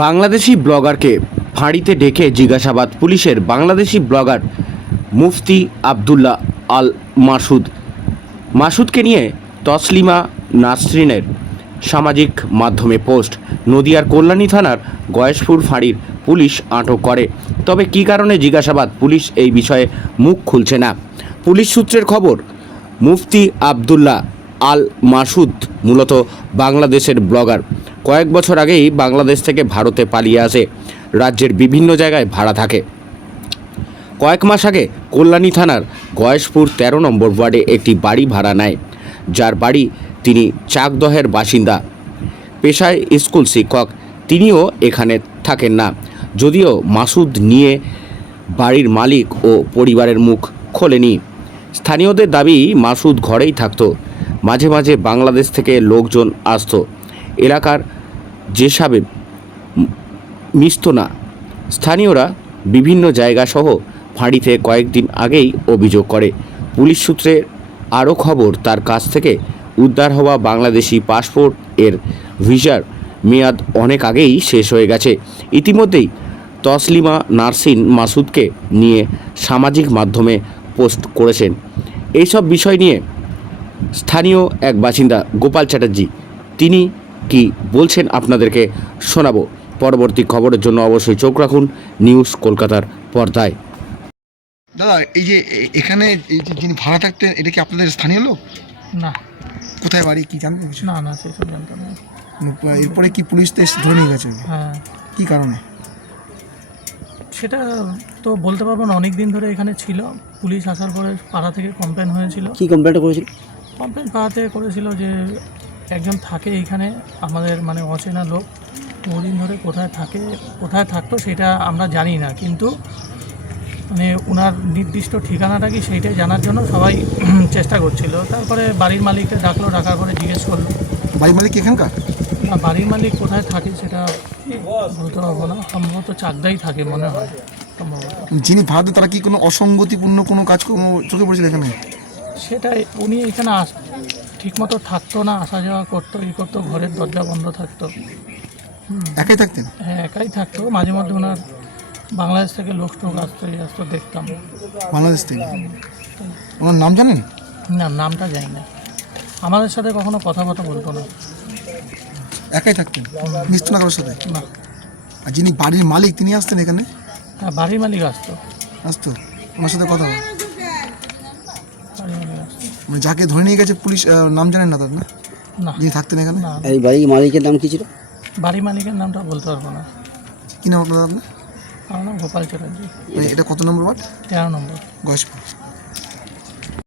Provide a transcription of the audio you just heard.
বাংলাদেশি ব্লগারকে ফাঁড়িতে ডেকে জিজ্ঞাসাবাদ পুলিশের। বাংলাদেশি ব্লগার মুফতি আবদুল্লাহ আল মাসুদকে নিয়ে তসলিমা নাসরিনের সামাজিক মাধ্যমে পোস্ট। নদিয়ার কল্যাণী থানার গয়েশপুর ফাঁড়ির পুলিশ আটক করে। তবে কী কারণে জিজ্ঞাসাবাদ, পুলিশ এই বিষয়ে মুখ খুলছে না। পুলিশ সূত্রের খবর, মুফতি আবদুল্লাহ আল মাসুদ মূলত বাংলাদেশের ব্লগার। কয়েক বছর আগেই বাংলাদেশ থেকে ভারতে পালিয়ে আসে। রাজ্যের বিভিন্ন জায়গায় ভাড়া থাকে। কয়েক মাস আগে কল্যাণী থানার গয়েশপুর 13 নম্বর ওয়ার্ডে একটি বাড়ি ভাড়া নেয়, যার বাড়ি তিনি চাকদহের বাসিন্দা। পেশায় স্কুল শিক্ষক। তিনিও এখানে থাকেন না। যদিও মাসুদ নিয়ে বাড়ির মালিক ও পরিবারের মুখ খোলেনি। স্থানীয়দের দাবি, মাসুদ ঘরেই থাকতো। মাঝে মাঝে বাংলাদেশ থেকে লোকজন আসতো। এলাকার যেসবে মিশত না। স্থানীয়রা বিভিন্ন জায়গা সহ ফাঁড়িতে কয়েকদিন আগেই অভিযোগ করে। পুলিশ সূত্রে আরও খবর, তার কাছ থেকে উদ্ধার হওয়া বাংলাদেশি পাসপোর্ট এর ভিসার মেয়াদ অনেক আগেই শেষ হয়ে গেছে। ইতিমধ্যেই তসলিমা নাসরিন মাসুদকে নিয়ে সামাজিক মাধ্যমে পোস্ট করেছেন। এইসব বিষয় নিয়ে স্থানীয় এক বাসিন্দা গোপাল চ্যাটার্জি তিনি কি বলছেন আপনাদেরকে শোনাবো। পরবর্তী খবরের জন্য অবশ্যই চোখ রাখুন নিউজ কলকাতার পর্দায়। দাদা, এই যে এখানে এই যে যিনি ভাড়া থাকতেন, এটা কি আপনাদের স্থানীয় লোক? না কোথায় বাড়ি কি জানতেন কিছু? না না সেসব জানতাম না। এরপরে কি পুলিশ তো এসে ধরে নিয়ে গেছে? হ্যাঁ, কি কারণে? সেটা তো বলতে পারবো না। অনেক দিন ধরে এখানে ছিল। পুলিশ আসার পরে পাড়া থেকে কমপ্লেন হয়েছিল। কি কমপ্লেন্ট করেছিল? কমপ্লেন পাড়া থেকে করেছিল যে একজন থাকে এইখানে, আমাদের মানে অচেনা লোক। বহুদিন ধরে কোথায় থাকতো সেটা আমরা জানি না, কিন্তু মানে ওনার নির্দিষ্ট ঠিকানাটা কি সেইটাই জানার জন্য সবাই চেষ্টা করছিল। তারপরে বাড়ির মালিককে ডাকার পরে জিজ্ঞেস করলো। বাড়ির মালিক এখানকার? না, বাড়ির মালিক কোথায় থাকে সেটা বলতে পারবো না। সম্ভবত চাকদাই থাকে মনে হয়, সম্ভবত। যিনি ভাড়া দেন তারা কি কোনো অসঙ্গতিপূর্ণ কোনো কাজ চোখে পড়েছিল এখানে? সেটাই, উনি এখানে ঠিকমতো থাকতো না, আসা যাওয়া করতো, করতো, ঘরের দরজা বন্ধ থাকতো। একাই থাকতেন? হ্যাঁ, একাই থাকতো। মাঝে মধ্যে ওনার বাংলাদেশ থেকে লোক টোক আসতো দেখতাম। বাংলাদেশ থেকে? ওনার নাম জানেন? না, নামটা জানি না। আমাদের সাথে কখনো কথাবার্তা বলতো না। একাই থাকতেন, মিশতো না কারোর সাথে? না। আর যিনি বাড়ির মালিক তিনি আসতেন এখানে? হ্যাঁ, বাড়ির মালিক আসতো। ওনার সাথে কথা হয়? বাড়ির মালিক আসতো। মানে যাকে ধরে নিয়ে গেছে পুলিশ, নাম জানেন না তার? না, না। যিনি থাকতেন এখানে? না, এই বাড়ির মালিকের নাম কি ছিল? বাড়ির মালিকের নামটা বলতে পারবো না। কি নাম আপনার? আমার নাম গোপাল চ্যাটার্জি। এটা কত নম্বর ওয়ার্ড? 13 নম্বর। গয়েশপুর।